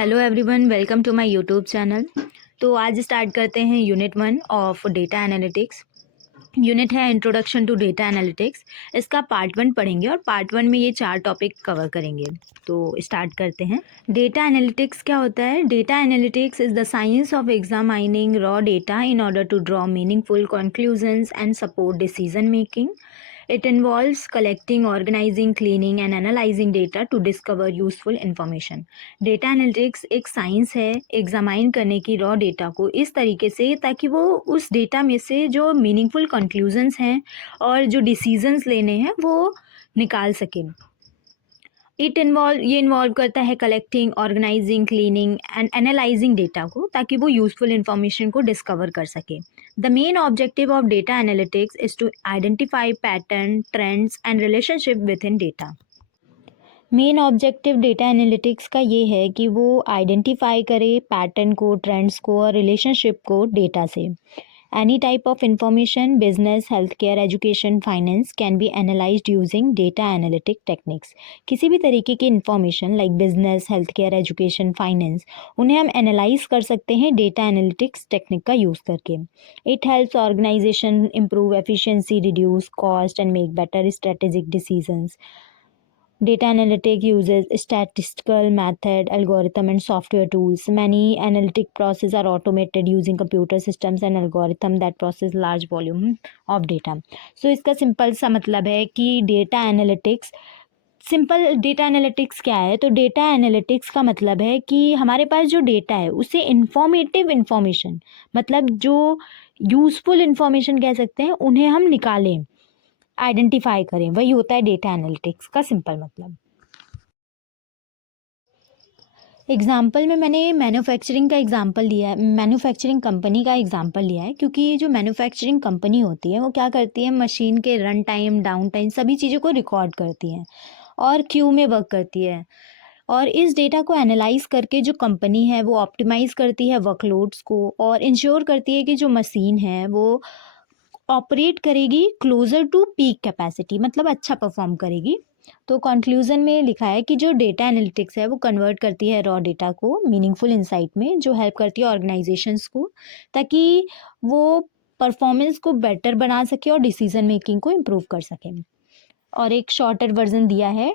Hello everyone, welcome to my YouTube channel. तो आज start करते हैं unit 1 of data analytics. Unit है इंट्रोडक्शन टू डेटा एनालिटिक्स। इसका पार्ट 1 पढ़ेंगे और पार्ट 1 में ये 4 टॉपिक कवर करेंगे। तो स्टार्ट करते हैं। डेटा एनालिटिक्स क्या होता है? Data analytics is the science of examining raw data in order to draw meaningful conclusions and support decision making. It involves collecting, organizing, cleaning and analyzing data to discover useful information. Data analytics एक science है examine करने की raw data को इस तरीके से ताकि वो उस डेटा में से जो मीनिंगफुल कंक्लूजन्स हैं और जो डिसीजंस लेने हैं वो निकाल सकें. ये इन्वॉल्व करता है collecting, organising, cleaning and analysing data को ताकि वो यूजफुल इंफॉर्मेशन को डिस्कवर कर सके. The main objective of data analytics is to identify pattern, trends and relationship within data. Main objective data analytics का ये है कि वो आइडेंटिफाई करे पैटर्न को, ट्रेंड्स को और रिलेशनशिप को डेटा से. Any type of information, business, healthcare, education, finance can be analyzed using data analytic techniques. किसी भी तरीके की information like business, healthcare, education, finance, उन्हें हम एनालाइज कर सकते हैं डेटा एनालिटिक्स टेक्निक का यूज़ करके. It helps organisation improve efficiency, reduce cost and make better strategic decisions. Data analytic uses statistical method, algorithm and software tools. Many analytic processes are automated using computer systems and algorithm that process large volume of data. So इसका simple सा मतलब है कि data analytics क्या है? तो data analytics का मतलब है कि हमारे पास जो डेटा है उसे इंफॉर्मेटिव इंफॉर्मेशन, मतलब जो यूजफुल इंफॉर्मेशन कह सकते हैं, उन्हें हम निकालें, आइडेंटिफाई करें. वही होता है डेटा एनालिटिक्स का सिंपल मतलब. एग्जाम्पल में मैंने मैन्युफैक्चरिंग का एग्जाम्पल लिया है, मैन्युफैक्चरिंग कंपनी का एग्जाम्पल लिया है, क्योंकि जो मैन्युफैक्चरिंग कंपनी होती है वो क्या करती है, मशीन के रन टाइम, डाउन टाइम, सभी चीज़ों को रिकॉर्ड करती है और क्यू में वर्क करती है. और इस डेटा को एनालाइज करके जो कंपनी है वो ऑप्टिमाइज़ करती है वर्कलोड्स को और इंश्योर करती है कि जो मशीन है वो ऑपरेट करेगी क्लोजर टू पीक कैपेसिटी, मतलब अच्छा परफॉर्म करेगी. तो कंक्लूजन में लिखा है कि जो डेटा एनालिटिक्स है वो कन्वर्ट करती है रॉ डेटा को मीनिंगफुल इंसाइट में, जो हेल्प करती है ऑर्गेनाइजेशंस को ताकि वो परफॉर्मेंस को बेटर बना सके और डिसीजन मेकिंग को इम्प्रूव कर सके. और एक शॉर्टर वर्जन दिया है.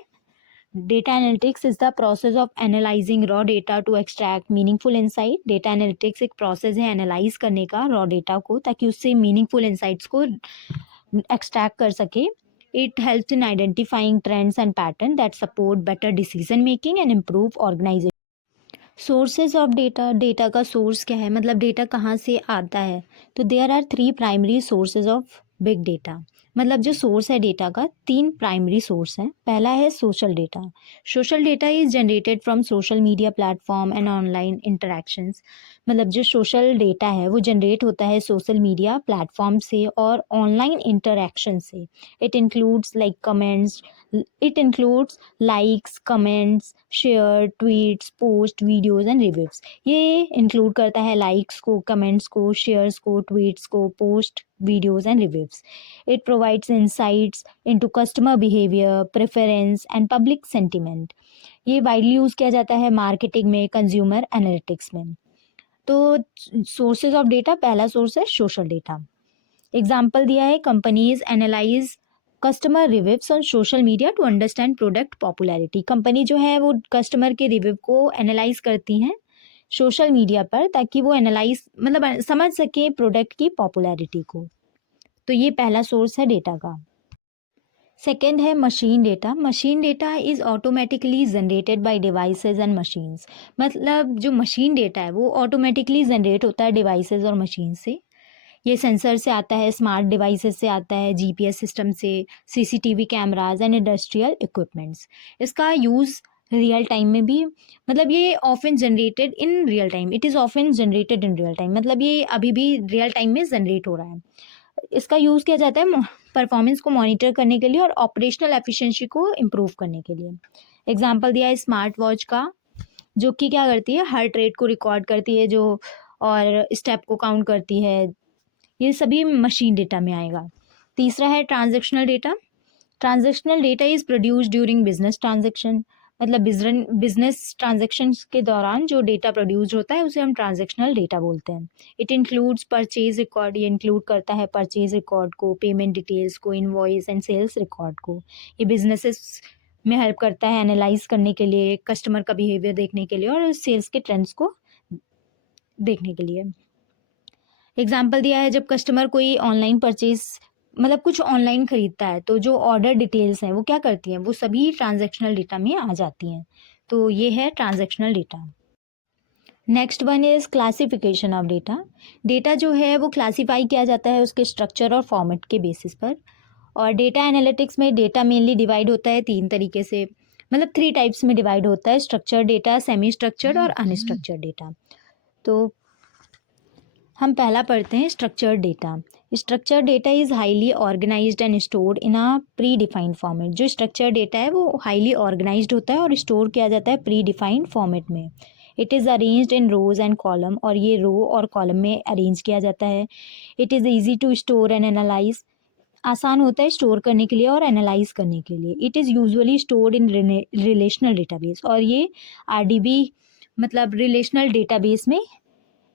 Data analytics is the process of analysing raw data to extract meaningful insight. Data analytics एक प्रोसेस है एनालाइज करने का रॉ डेटा को ताकि उससे मीनिंगफुल इंसाइट्स को एक्सट्रैक्ट कर सके. It helps in identifying trends and patterns that support better decision making and improve organization. Sources of data. Data का सोर्स क्या है, मतलब डेटा कहाँ से आता है? तो there are 3 primary sources of big data. मतलब जो सोर्स है डेटा का, 3 प्राइमरी सोर्स हैं. पहला है social data. Social data is generated from social media platform and online interactions. मतलब जो सोशल डेटा है वो जनरेट होता है सोशल मीडिया प्लेटफॉर्म से और ऑनलाइन इंटरेक्शन से. It includes likes, comments, share, tweets, post, videos and reviews. ये इंक्लूड करता है लाइक्स को, कमेंट्स को, शेयर्स को, ट्वीट्स को, post, videos and reviews. It provides insights into customer behaviour, preference and public sentiment. ये widely use किया जाता है मार्केटिंग में, कंज्यूमर एनालिटिक्स में. तो सोर्सेज ऑफ डेटा, पहला सोर्स है सोशल डेटा. एग्जाम्पल दिया है, companies analyse customer reviews on social media to understand product popularity. Company जो है वो कस्टमर के रिव्यू को एनालाइज करती हैं सोशल मीडिया पर ताकि वो एनालाइज, मतलब समझ सकें प्रोडक्ट की पॉपुलैरिटी को. तो ये पहला सोर्स है डेटा का. सेकेंड है machine data. Machine data is automatically generated by devices and machines. मतलब जो मशीन डेटा है वो ऑटोमेटिकली जनरेट होता है डिवाइसेस और मशीन से. ये सेंसर से आता है, स्मार्ट डिवाइसेस से आता है, जीपीएस सिस्टम से, CCTV cameras and industrial equipments. इसका यूज़ रियल टाइम में भी, मतलब ये often generated in real time, it is often generated in real time, मतलब ये अभी भी रियल टाइम में जनरेट हो रहा है. इसका यूज़ किया जाता है परफॉर्मेंस को मॉनिटर करने के लिए और ऑपरेशनल एफिशिएंसी को इम्प्रूव करने के लिए. एग्जाम्पल दिया है स्मार्ट वॉच का, जो कि क्या करती है, हार्ट रेट को रिकॉर्ड करती है, जो और स्टेप को काउंट करती है. ये सभी मशीन डेटा में आएगा. तीसरा है transactional data. Transactional data is produced during business transaction. मतलब बिजनेस ट्रांजेक्शन्स के दौरान जो डेटा प्रोड्यूस होता है उसे हम ट्रांजेक्शनल डेटा बोलते हैं। इट इंक्लूड्स परचेज रिकॉर्ड, ये इंक्लूड करता है परचेज रिकॉर्ड को, पेमेंट डिटेल्स को, इनवॉइस एंड सेल्स रिकॉर्ड को। ये बिजनेसेस में हेल्प करता है एनालाइज करने के लिए, कस्टमर का बिहेवियर देखने के लिए और सेल्स के ट्रेंड्स को देखने के लिए। एग्जाम्पल दिया है, जब कस्टमर कोई ऑनलाइन परचेज मतलब कुछ ऑनलाइन खरीदता है तो जो ऑर्डर डिटेल्स हैं वो क्या करती हैं, वो सभी ट्रांजैक्शनल डेटा में आ जाती हैं। तो ये है transactional data. Next one is classification of data. Data जो है वो क्लासीफाई किया जाता है उसके स्ट्रक्चर और फॉर्मेट के बेसिस पर। और डेटा एनालिटिक्स में डेटा मेनली डिवाइड होता है 3 तरीके से, मतलब 3 टाइप्स में डिवाइड होता है: स्ट्रक्चर्ड डेटा, सेमी स्ट्रक्चर्ड और अनस्ट्रक्चर्ड डेटा। तो हम पहला पढ़ते हैं structured data. Structured data is highly organised and stored in a predefined format. जो स्ट्रक्चर्ड डेटा है वो हाईली ऑर्गेनाइज्ड होता है और स्टोर किया जाता है प्री डिफाइंड फॉर्मेट में। It is arranged in rows and column, और ये रो और कॉलम में अरेंज किया जाता है। It is easy to store and analyse, आसान होता है स्टोर करने के लिए और एनालाइज करने के लिए। It is usually stored in relational database, और ये RDB मतलब रिलेशनल डेटाबेस में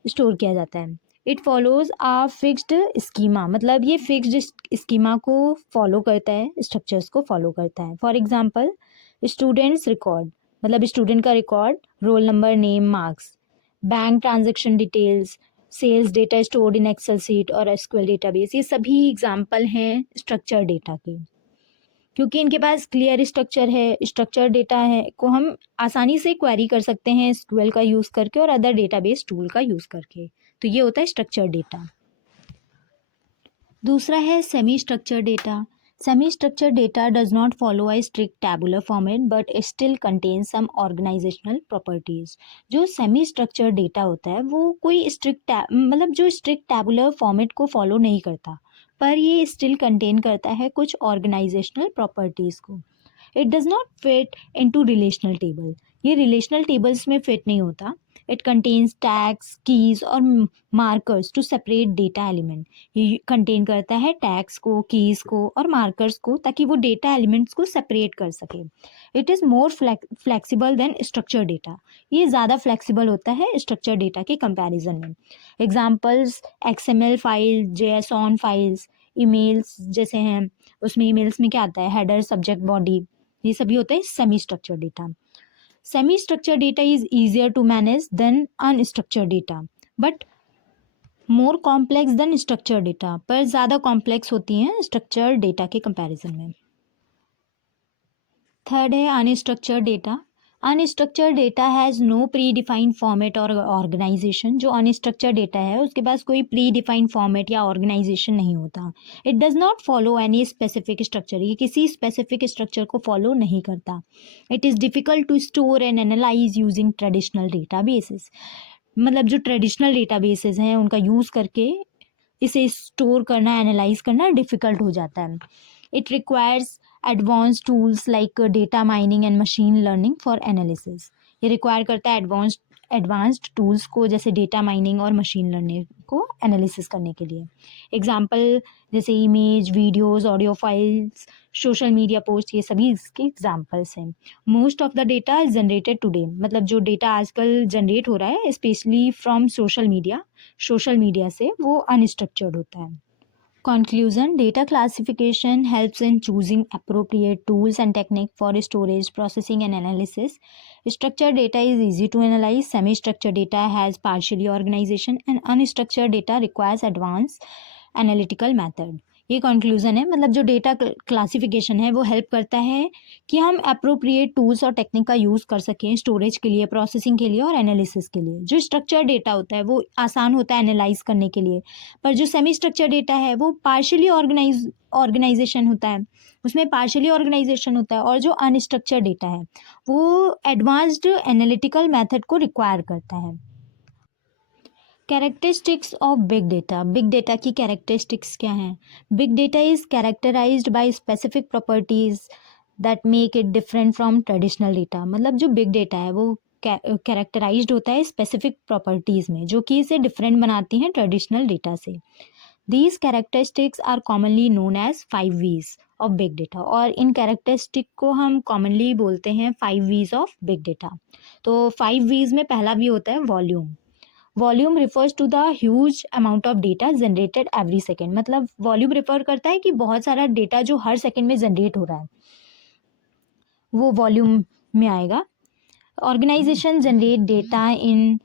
स्टोर किया जाता है। It follows a fixed schema, मतलब ये फिक्स्ड स्कीमा को फॉलो करता है, स्ट्रक्चर्स को फॉलो करता है। फॉर एग्जांपल स्टूडेंट्स रिकॉर्ड, मतलब स्टूडेंट का record, roll number, name, marks. Bank transaction details, sales data stored in Excel sheet और SQL डेटाबेस। ये सभी एग्जाम्पल हैं स्ट्रक्चर डेटा के, क्योंकि इनके पास क्लियर स्ट्रक्चर है। स्ट्रक्चर डेटा है को हम आसानी से क्वेरी कर सकते हैं SQL का यूज़ करके और अदर डेटाबेस टूल का यूज़ करके। तो ये होता है स्ट्रक्चर डेटा। दूसरा है semi structure data. Semi structure data does not follow a strict tabular format but still contain some organisational properties. जो सेमी स्ट्रक्चर डेटा होता है वो कोई स्ट्रिक्ट मतलब जो स्ट्रिक्ट टैबुलर फॉर्मेट को फॉलो नहीं करता, पर ये स्टिल कंटेन करता है कुछ ऑर्गेनाइजेशनल प्रॉपर्टीज को। It does not fit into relational table, ये रिलेशनल टेबल्स में फिट नहीं होता। इट कंटेन्स टैग्स, कीज और markers to separate data element. ये कंटेन करता है टैग्स को, कीज को और मार्कर्स को, ताकि वो डेटा एलिमेंट्स को सेपरेट कर सके। It is more flexible than structure data, ये ज़्यादा फ्लेक्सिबल होता है स्ट्रक्चर डेटा के कंपैरिजन में। Examples XML file, JSON files, emails जैसे हैं, उसमें ईमेल्स में क्या आता है, हेडर, सब्जेक्ट, बॉडी, ये सभी होते हैं semi structure data. Semi structure data is easier to manage than unstructure data but more complex than structure data, पर ज़्यादा कॉम्प्लेक्स होती हैं स्ट्रक्चर डेटा के कंपैरिजन में। थर्ड है unstructure data. Unstructure data has no predefined format और organisation. जो unstructure data है उसके पास कोई प्री डिफाइंड फॉर्मेट या ऑर्गेनाइजेशन नहीं होता। It does not follow any specific structure, ये किसी स्पेसिफिक स्ट्रक्चर को फॉलो नहीं करता। It is difficult to store and analyse using traditional databases, मतलब जो ट्रेडिशनल डेटा बेसिस हैं उनका यूज़ करके इसे स्टोर करना, एनालाइज करना डिफ़िकल्ट हो जाता है। It requires advance tools like data mining and machine learning for analysis. ये रिक्वायर करता है एडवांस्ड टूल्स को, जैसे डेटा माइनिंग और मशीन लर्निंग को एनालिसिस करने के लिए। एग्जाम्पल जैसे image, videos, audio files, social media post, ये सभी इसके एग्जाम्पल्स हैं। Most of the data is generated today, मतलब जो डेटा आजकल जनरेट हो रहा है स्पेशली फ्रॉम सोशल मीडिया से, वो अनस्ट्रक्चर्ड होता है। Conclusion: data classification helps in choosing appropriate tools and technique for storage, processing, and analysis. Structured data is easy to analyze. Semi-structured data has partially organization, and unstructured data requires advanced analytical method. ये conclusion है, मतलब जो data classification है वो help करता है कि हम अप्रोप्रिएट टूल्स और टेक्निक का यूज़ कर सकें स्टोरेज के लिए, प्रोसेसिंग के लिए और एनालिसिस के लिए। जो स्ट्रक्चर डेटा होता है वो आसान होता है एनालाइज करने के लिए, पर जो सेमी स्ट्रक्चर डेटा है वो पार्शियली ऑर्गेनाइजेशन होता है, उसमें पार्शियली ऑर्गेनाइजेशन होता है। और जो अनस्ट्रक्चर डेटा है वो एडवांस्ड एनालिटिकल मेथड को रिक्वायर करता है। Characteristics of big data. Big data की कैरेक्टरिस्टिक्स क्या हैं? Big data is characterised by specific properties that make it different from traditional data. मतलब जो बिग डेटा है वो कैरेक्टराइज्ड होता है स्पेसिफिक प्रॉपर्टीज़ में, जो कि इसे डिफरेंट बनाती हैं ट्रेडिशनल डेटा से। These characteristics are commonly known as 5 V's of big data, और इन कैरेक्टरिस्टिक को हम कॉमनली बोलते हैं 5 V's ऑफ बिग डेटा. तो 5 V's में पहला वी होता है volume. Volume refers to the huge amount of data generated every second. मतलब वॉल्यूम रिफर करता है कि बहुत सारा डेटा जो हर सेकेंड में जनरेट हो रहा है, वो वॉल्यूम में आएगा. ऑर्गेनाइजेशन जनरेट डेटा इन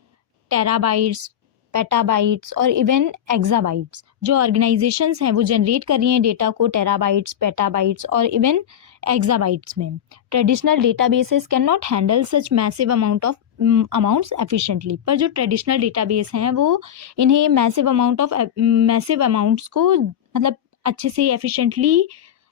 टेराबाइट्स, पेटाबाइट्स और इवन एक्साबाइट्स. जो ऑर्गेनाइजेशंस हैं वो जनरेट कर रही हैं डेटा को टेराबाइट्स, पेटाबाइट्स और इवन एक्साबाइट्स में. Traditional databases can not handle such massive amounts efficiently. पर जो ट्रेडिशनल डेटाबेस हैं वो इन्हें मैसिव अमाउंट्स को मतलब अच्छे से एफिशिएंटली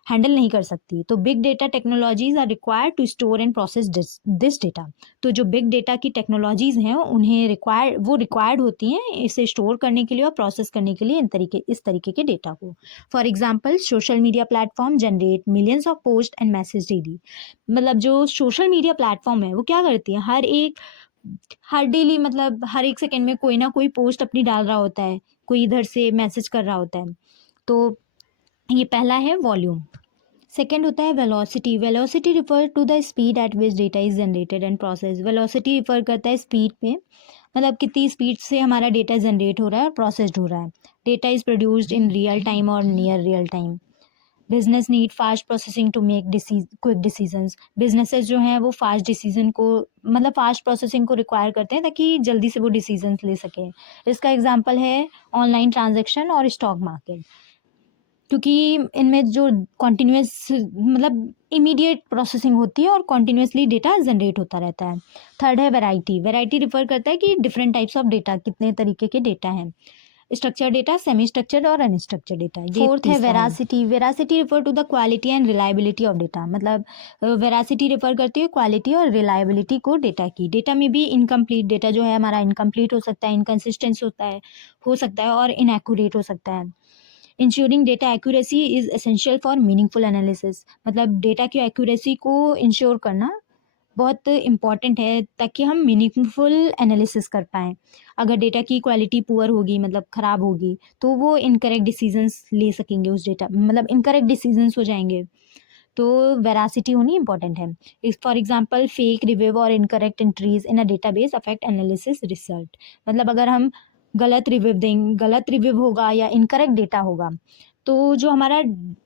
हैंडल नहीं कर सकती. तो big data technologies are required to store and process this data. तो जो बिग डेटा की टेक्नोलॉजीज हैं उन्हें रिक्वायर्ड होती हैं इसे स्टोर करने के लिए और प्रोसेस करने के लिए इस तरीके के डेटा को. For example social media platform generate millions of post and message daily. मतलब जो सोशल मीडिया प्लेटफॉर्म है वो क्या करती है, हर डेली मतलब हर एक सेकेंड में कोई ना कोई पोस्ट अपनी डाल रहा होता है, कोई इधर से मैसेज कर रहा होता है. तो ये पहला है वॉल्यूम. सेकेंड होता है velocity. Velocity refer to the speed at which data is generated and process. Velocity refer करता है स्पीड पे, मतलब कितनी स्पीड से हमारा डेटा जनरेट हो रहा है और प्रोसेस्ड हो रहा है. Data is produced in real time और near real time. Business need fast processing to make quick decisions. Businesses जो हैं वो फास्ट डिसीजन को मतलब फास्ट प्रोसेसिंग को रिक्वायर करते हैं ताकि जल्दी से वो डिसीजंस ले सकें. इसका एग्जांपल है ऑनलाइन ट्रांजैक्शन और स्टॉक मार्केट, क्योंकि इनमें जो कॉन्टिन्यूस मतलब इमीडिएट प्रोसेसिंग होती है और कॉन्टिन्यूसली डेटा जनरेट होता रहता है. थर्ड है वैरायटी. वैरायटी रिफर करता है कि डिफरेंट टाइप्स ऑफ डेटा, कितने तरीके के डेटा हैं. स्ट्रक्चर डेटा, सेमी स्ट्रक्चर्ड और अनस्ट्रक्चर्ड डेटा. फोर्थ है veracity. Veracity refer to the quality and reliability of data. मतलब वेरासिटी रिफर करती है क्वालिटी और रिलायबिलिटी को डेटा की. डेटा में भी इनकम्प्लीट डेटा जो है हमारा इनकम्प्लीट हो सकता है, इनकन्सिस्टेंस हो सकता है और इनएक्यूरेट हो सकता है. Ensuring data accuracy is essential for meaningful analysis. मतलब डेटा की एक्यूरेसी को इंश्योर करना बहुत इम्पॉर्टेंट है ताकि हम मीनिंगफुल एनालिसिस कर पाएँ. अगर डेटा की क्वालिटी पुअर होगी मतलब ख़राब होगी तो वो इनकरेक्ट डिसीजंस ले सकेंगे उस डेटा मतलब इनकरेक्ट डिसीजंस हो जाएंगे. तो वेरासिटी होनी इंपॉर्टेंट है. फॉर एग्जांपल फेक रिव्यू और incorrect entries in a database affect analysis result. मतलब अगर हम गलत रिव्यू होगा या इनकरेक्ट डेटा होगा तो जो हमारा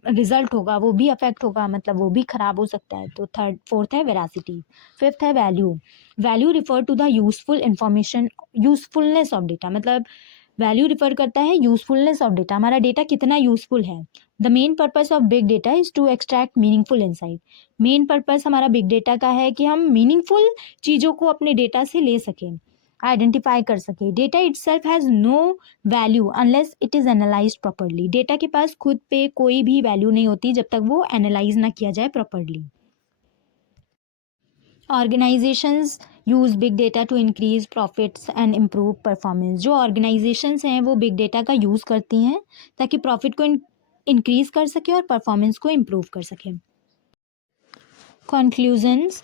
रिजल्ट होगा वो भी अफेक्ट होगा, मतलब वो भी खराब हो सकता है. तो फोर्थ है वेरासिटी. फिफ्थ है value. Value refer to the usefulness of data. मतलब वैल्यू रिफर करता है यूजफुलनेस ऑफ डेटा, हमारा डेटा कितना यूजफुल है. The main purpose of big data is to extract meaningful insight. Main purpose हमारा big data का है कि हम मीनिंगफुल चीज़ों को अपने डेटा से ले सकें, आइडेंटिफाई कर सके. Data itself has no value unless it is analyse properly. Data के पास खुद पे कोई भी वैल्यू नहीं होती जब तक वो एनालाइज ना किया जाए properly. Organisations use big data to increase profits and improve performance. जो ऑर्गेनाइजेशंस हैं वो बिग डेटा का यूज़ करती हैं ताकि प्रॉफिट को इंक्रीज कर सके और परफॉर्मेंस को इम्प्रूव कर सके. Conclusions.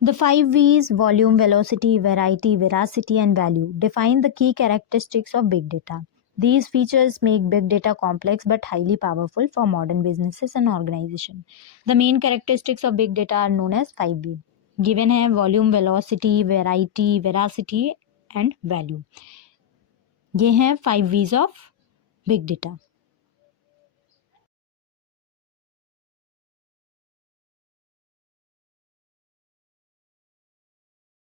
The 5 V's, volume, velocity, variety, veracity, and value, define the key characteristics of big data. These features make big data complex but highly powerful for modern businesses and organizations. The main characteristics of big data are known as 5V. Given है volume, velocity, variety, veracity, and value. ये हैं 5 V's of big data.